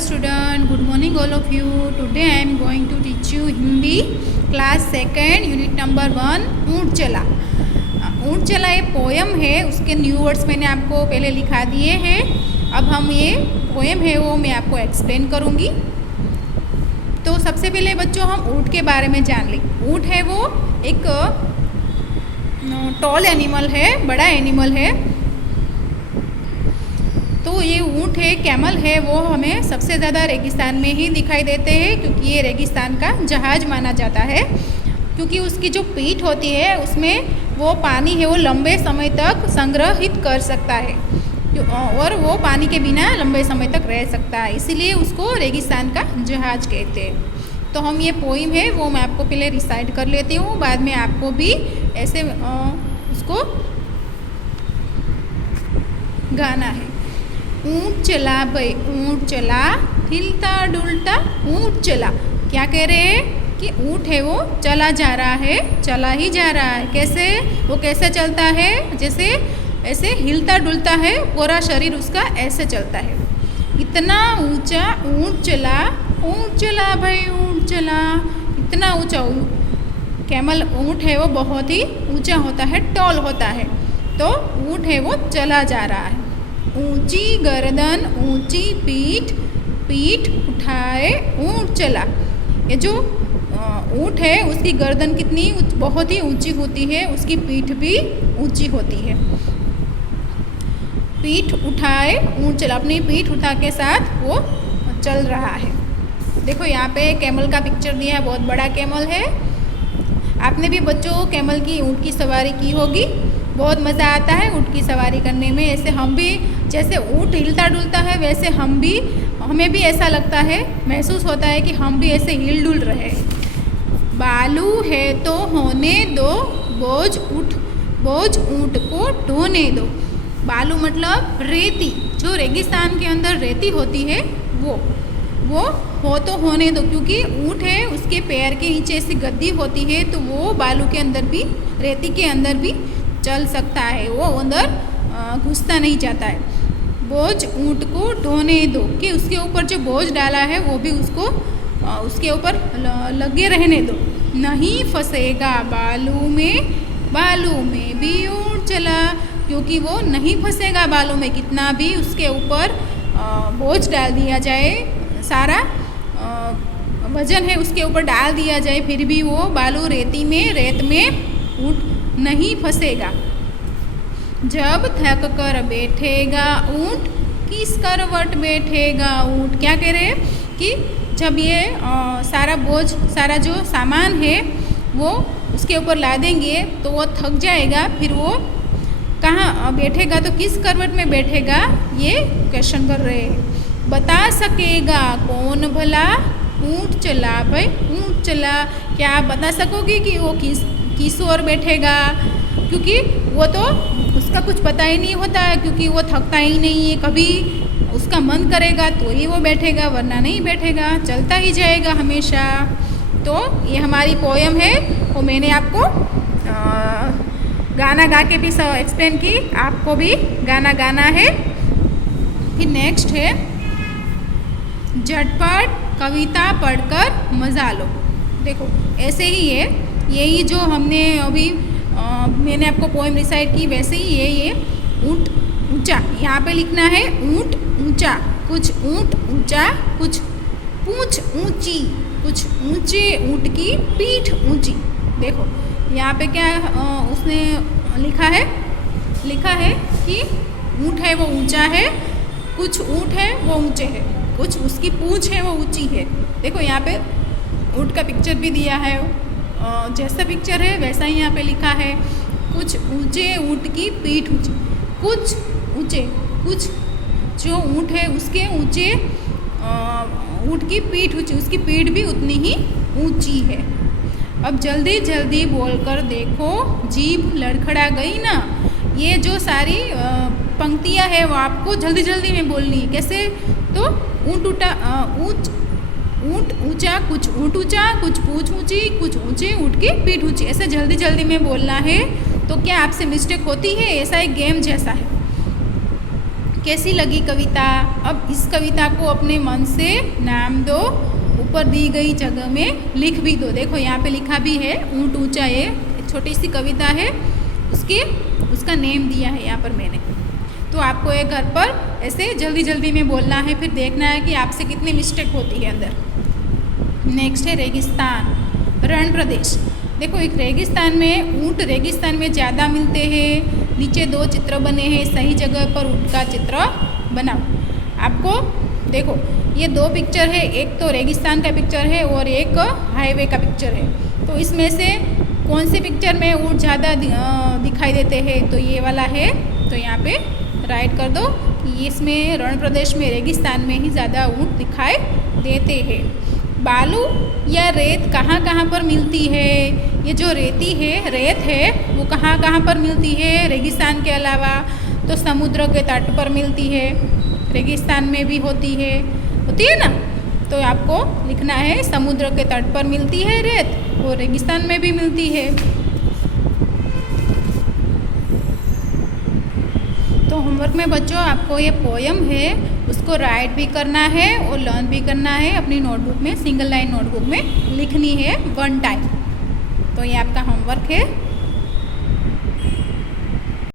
student, good morning all of you. Today I am going to teach you Hindi class 2nd unit number 1 ऊँट चला। ऊँट चला ये poem है, उसके न्यू वर्ड्स मैंने आपको पहले लिखा दिए हैं। अब हम ये पोएम है वो मैं आपको एक्सप्लेन करूँगी। तो सबसे पहले बच्चों हम ऊँट के बारे में जान लें। ऊँट है वो एक टॉल एनिमल है, बड़ा एनिमल है। तो ये ऊँट है, कैमल है, वो हमें सबसे ज़्यादा रेगिस्तान में ही दिखाई देते हैं, क्योंकि ये रेगिस्तान का जहाज माना जाता है। क्योंकि उसकी जो पीठ होती है उसमें वो पानी है वो लंबे समय तक संग्रहित कर सकता है और वो पानी के बिना लंबे समय तक रह सकता है, इसीलिए उसको रेगिस्तान का जहाज कहते हैं। तो हम ये पोइम है वो मैं आपको पहले रिसाइट कर लेती हूँ, बाद में आपको भी ऐसे उसको गाना है। ऊँट चला भाई ऊँट चला, हिलता डुलता ऊँट चला। क्या कह रहे हैं कि ऊँट है वो चला जा रहा है, चला ही जा रहा है। कैसे? वो कैसे चलता है? जैसे ऐसे हिलता डुलता है, पूरा शरीर उसका ऐसे चलता है। इतना ऊंचा ऊँट चला भाई ऊँट चला। इतना ऊंचा कैमल ऊँट है वो बहुत ही ऊंचा होता है, टॉल होता है। तो ऊँट है वो चला जा रहा है। ऊंची गर्दन ऊंची पीठ, पीठ उठाए ऊँट चला। ये जो ऊँट है उसकी गर्दन कितनी बहुत ही ऊंची होती है, उसकी पीठ भी ऊंची होती है। पीठ उठाए ऊँट चला, अपनी पीठ उठा के साथ वो चल रहा है। देखो यहाँ पे कैमल का पिक्चर दिया है, बहुत बड़ा कैमल है। आपने भी बच्चों कैमल की ऊँट की सवारी की होगी, बहुत मज़ा आता है ऊँट की सवारी करने में। ऐसे हम भी जैसे ऊँट हिलता डुलता है वैसे हमें भी ऐसा लगता है, महसूस होता है कि हम भी ऐसे हिल डुल रहे हैं। बालू है तो होने दो, बोझ ऊँट को ढोने दो। बालू मतलब रेती, जो रेगिस्तान के अंदर रेती होती है वो हो तो होने दो, क्योंकि ऊँट है उसके पैर के नीचे ऐसी गद्दी होती है, तो वो बालू के अंदर भी, रेती के अंदर भी चल सकता है, वो अंदर घुसता नहीं जाता है। बोझ ऊँट को ढोने दो, कि उसके ऊपर जो बोझ डाला है वो भी उसको उसके ऊपर लगे रहने दो। नहीं फंसेगा बालू में भी ऊँट चला, क्योंकि वो नहीं फंसेगा बालू में। कितना भी उसके ऊपर बोझ डाल दिया जाए, सारा वजन है उसके ऊपर डाल दिया जाए, फिर भी वो बालू रेत में ऊँट नहीं फंसेगा। जब थक कर बैठेगा ऊँट, किस करवट बैठेगा ऊँट। क्या कह रहे हैं कि जब ये सारा बोझ, सारा जो सामान है वो उसके ऊपर ला देंगे तो वो थक जाएगा, फिर वो कहाँ बैठेगा, तो किस करवट में बैठेगा, ये क्वेश्चन कर रहे हैं। बता सकेगा कौन भला ऊँट चला भाई ऊँट चला। क्या आप बता सकोगे कि वो किस ओर बैठेगा? क्योंकि वो तो उसका कुछ पता ही नहीं होता है, क्योंकि वो थकता ही नहीं है। कभी उसका मन करेगा तो ही वो बैठेगा, वरना नहीं बैठेगा, चलता ही जाएगा हमेशा। तो ये हमारी पोएम है, वो मैंने आपको गाना गा के भी एक्सप्लेन की, आपको भी गाना गाना है। फिर नेक्स्ट है झटपट कविता पढ़कर मज़ा लो। देखो ऐसे ही है, यही जो हमने अभी मैंने आपको पोएम रिसाइट की वैसे ही है। ये ऊँट ऊंचा, यहाँ पे लिखना है ऊँट ऊंचा। कुछ ऊँट ऊंचा, कुछ पूँछ ऊंची, कुछ ऊंचे ऊँट की पीठ ऊंची। देखो यहाँ पे क्या उसने लिखा है कि ऊँट है वो ऊंचा है, कुछ ऊँट है वो ऊंचे है, कुछ उसकी पूँछ है वो ऊंची है। देखो यहाँ पे ऊँट का पिक्चर भी दिया है, जैसा पिक्चर है वैसा ही यहाँ पे लिखा है। कुछ ऊंचे ऊँट की पीठ ऊंची, कुछ जो ऊँट है उसके ऊंचे ऊँट की पीठ ऊंची, उसकी पीठ भी उतनी ही ऊंची है। अब जल्दी जल्दी बोलकर देखो, जीभ लड़खड़ा गई ना। ये जो सारी पंक्तियाँ है वो आपको जल्दी जल्दी में बोलनी है। कैसे? तो ऊँट ऊंचा, कुछ ऊँट ऊंचा, कुछ पूँछ ऊंची, कुछ ऊंचे ऊँट की पीठ ऊंची, ऐसे जल्दी जल्दी में बोलना है। तो क्या आपसे मिस्टेक होती है? ऐसा एक गेम जैसा है। कैसी लगी कविता? अब इस कविता को अपने मन से नाम दो, ऊपर दी गई जगह में लिख भी दो। देखो यहाँ पे लिखा भी है, ऊँट ऊँचा है, छोटी सी कविता है, उसका नेम दिया है यहाँ पर मैंने। तो आपको ये घर पर ऐसे जल्दी जल्दी में बोलना है, फिर देखना है कि आपसे कितनी मिस्टेक होती है अंदर। नेक्स्ट है रेगिस्तान, रण प्रदेश। देखो एक रेगिस्तान में ऊँट रेगिस्तान में ज़्यादा मिलते हैं। नीचे 2 चित्र बने हैं, सही जगह पर ऊँट का चित्र बनाओ। आपको देखो ये 2 पिक्चर है, एक तो रेगिस्तान का पिक्चर है और एक हाईवे का पिक्चर है। तो इसमें से कौन से पिक्चर में ऊँट ज़्यादा दिखाई देते हैं? तो ये वाला है। तो यहाँ पे राइट कर दो कि इसमें रण प्रदेश में रेगिस्तान में ही ज़्यादा ऊँट दिखाई देते हैं। बालू या रेत कहाँ कहाँ पर मिलती है? ये जो रेत है वो कहाँ कहाँ पर मिलती है रेगिस्तान के अलावा? तो समुद्र के तट पर मिलती है, रेगिस्तान में भी होती है ना। तो आपको लिखना है समुद्र के तट पर मिलती है रेत और रेगिस्तान में भी मिलती है। तो होमवर्क में बच्चों आपको ये पोयम है उसको राइट भी करना है और लर्न भी करना है। अपनी नोटबुक में सिंगल लाइन नोटबुक में लिखनी है 1 टाइम। तो ये आपका होमवर्क है।